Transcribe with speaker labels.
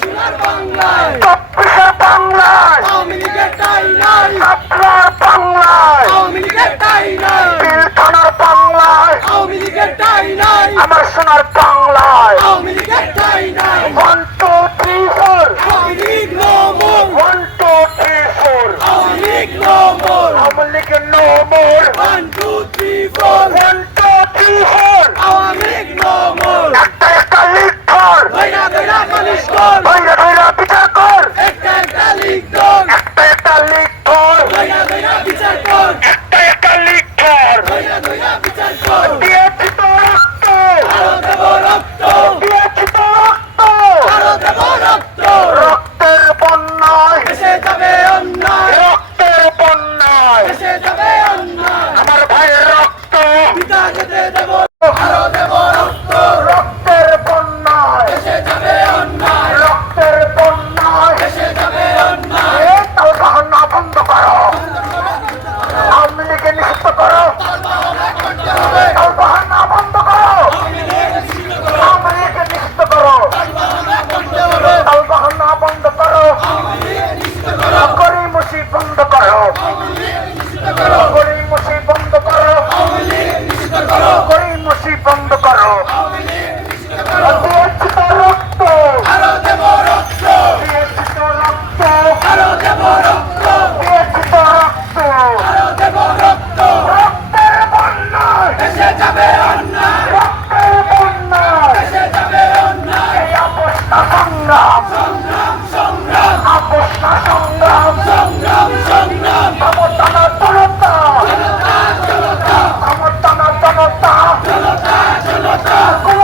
Speaker 1: সোনার বাংলায়। বাংলায়।
Speaker 2: আওয়ামী লীগের টাই নাই।
Speaker 1: বাংলায়।
Speaker 2: আওয়ামী লীগের নাই।
Speaker 1: পিলখানার বাংলায়। আওয়ামী লীগের
Speaker 2: নাই। আমার সোনার বাংলায়।
Speaker 1: আওয়ামী লীগের টাই নাই।
Speaker 2: One two three four. Awami League no more one two
Speaker 1: three four. Awami no
Speaker 2: more Awami League
Speaker 1: no
Speaker 2: এসে যাবে অন্যায়।
Speaker 1: রক্তের বন্যায়
Speaker 2: এসে যাবে অন্যায়।
Speaker 1: আমার ভাইয়ের রক্ত।
Speaker 2: পিতা খেতে দেব যাবে অন্যায়। এসে যাবে অন্যায়।
Speaker 1: অবস্থা সংগ্রাম
Speaker 2: সংগ্রাম। সংগ্রাম
Speaker 1: অবস্থা সংগ্রাম।
Speaker 2: সংগ্রাম সংগ্রাম
Speaker 1: সমর্থনা জনতা।
Speaker 2: জনতা জনতা।
Speaker 1: সমর্থনা জনতা
Speaker 2: জনতা।